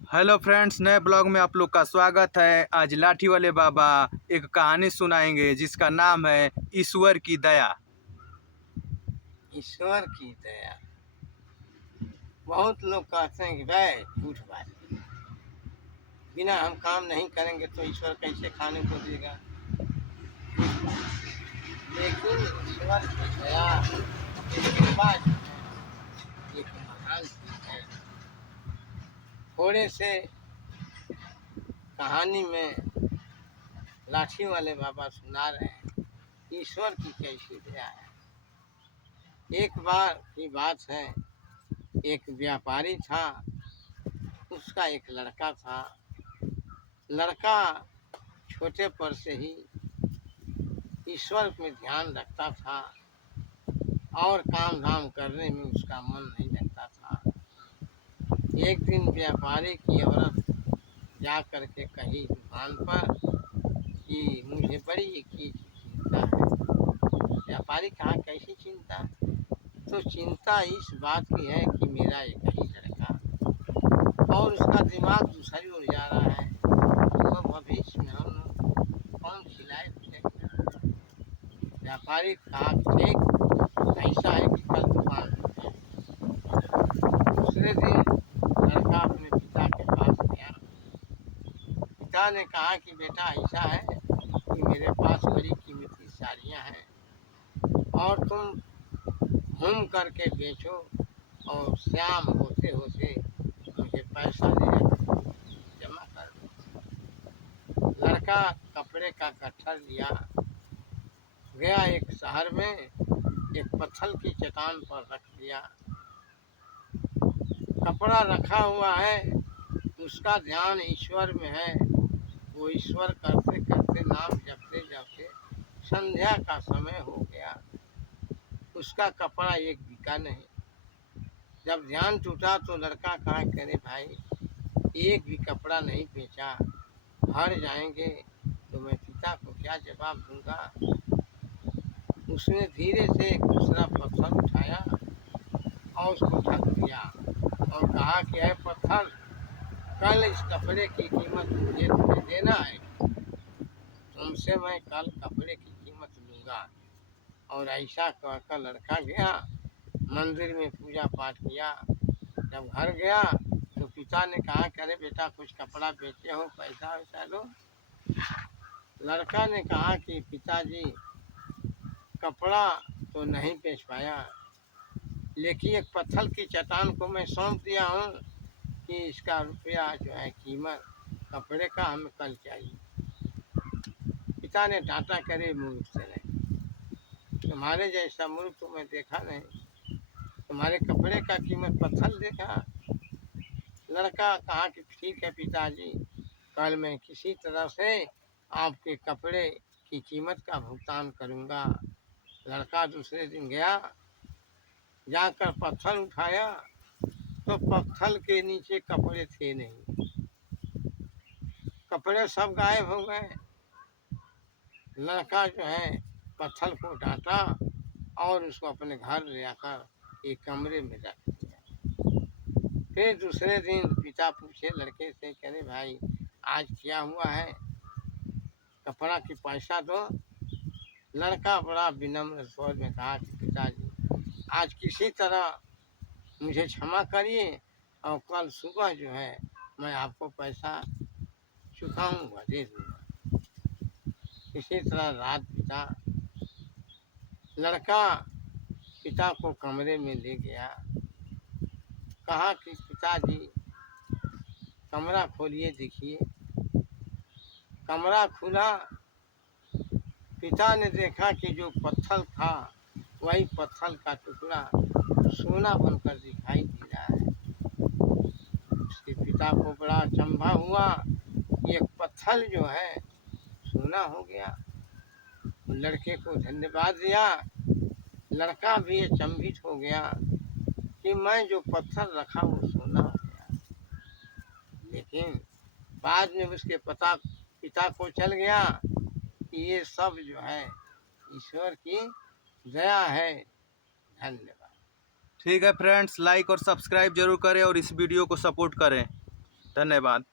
Hello friends, नए blog में आप लोग का स्वागत है। आज लाठी वाले बाबा एक कहानी सुनाएंगे जिसका नाम है ईश्वर की दया। ईश्वर की दया। बहुत लोग कहते हैं कि भाई झूठ बात, बिना हम काम नहीं करेंगे तो ईश्वर कैसे खाने को देगा। लेकिन ईश्वर की दया की कृपा जो है एक महान चीज है। थोड़े से कहानी में लाठी वाले बाबा सुना रहे हैं ईश्वर की कैसी दया है। एक बार की बात है, एक व्यापारी था, उसका एक लड़का था। लड़का छोटे पर से ही ईश्वर में ध्यान रखता था और काम धाम करने में उसका मन नहीं लगता था। एक दिन व्यापारी की औरत जा कर के कही दुकान पर कि मुझे बड़ी एक चीज की चिंता है। व्यापारी कहा कैसी चिंता? तो चिंता इस बात की है कि मेरा एक ही लड़का और उसका दिमाग दूसरी ओर जा रहा है, तो भविष्य में हम कौन खिलाए उसे। व्यापारी कहा ठीक, ऐसा है कि कल दुकान है। दूसरे दिन लड़का अपने पिता के पास गया। पिता ने कहा कि बेटा ऐसा है कि मेरे पास बड़ी कीमती साड़ियाँ हैं और तुम घूम करके बेचो और शाम होते होते मुझे पैसा जमा कर दो। लड़का कपड़े का गट्ठर लिया, गया एक शहर में, एक पत्थर की चट्टान पर रख दिया। कपड़ा रखा हुआ है, उसका ध्यान ईश्वर में है। वो ईश्वर करते करते नाम जपते जपते संध्या का समय हो गया। उसका कपड़ा एक बिका नहीं। जब ध्यान टूटा तो लड़का कहा करे भाई एक भी कपड़ा नहीं बेचा, घर जाएंगे तो मैं पिता को क्या जवाब दूंगा। उसने धीरे से एक दूसरा पत्थर उठाया और उसको ढक दिया और कहा कि है पत्थर, कल इस कपड़े की कीमत मुझे तुम्हें देना है। तुमसे मैं कल कपड़े की कीमत लूँगा। और ऐसा कहकर लड़का गया, मंदिर में पूजा पाठ किया। जब घर गया तो पिता ने कहा कि अरे बेटा कुछ कपड़ा बेचे हो, पैसा वैसा दो। लड़का ने कहा कि पिताजी कपड़ा तो नहीं बेच पाया, लेकिन एक पत्थर की चट्टान को मैं सौंप दिया हूँ कि इसका रुपया जो है कीमत कपड़े का हमें कल चाहिए। पिता ने डांटा करे मूर्ख से नहीं, तुम्हारे जैसा मूर्ख तो मैं देखा नहीं, तुम्हारे कपड़े का कीमत पत्थर देखा। लड़का कहा कि ठीक है पिताजी, कल मैं किसी तरह से आपके कपड़े की कीमत का भुगतान करूँगा। लड़का दूसरे दिन गया, जाकर पत्थर उठाया तो पत्थर के नीचे कपड़े थे नहीं, कपड़े सब गायब हो गए। लड़का जो है पत्थर को डांटा और उसको अपने घर ले आकर एक कमरे में रख दिया। फिर दूसरे दिन पिता पूछे लड़के से, कह रहे भाई आज क्या हुआ है, कपड़ा की पैसा दो। लड़का बड़ा विनम्र स्वर में कहा कि पिताजी आज किसी तरह मुझे क्षमा करिए और कल सुबह जो है मैं आपको पैसा चुकाऊंगा, दे दूंगा। इसी तरह रात बीता। लड़का पिता को कमरे में ले गया, कहा कि पिताजी कमरा खोलिए देखिए। कमरा खुला, पिता ने देखा कि जो पत्थर था वही पत्थर का टुकड़ा सोना बनकर दिखाई दे रहा है। उसके पिता को बड़ा अचंभा हुआ, ये पत्थर जो है सोना हो गया। लड़के को धन्यवाद दिया। लड़का भी अचंभित हो गया कि मैं जो पत्थर रखा वो सोना हो गया। लेकिन बाद में उसके पिता को चल गया कि ये सब जो है ईश्वर की दया है। धन्यवाद। ठीक है फ्रेंड्स, लाइक और सब्सक्राइब जरूर करें और इस वीडियो को सपोर्ट करें। धन्यवाद।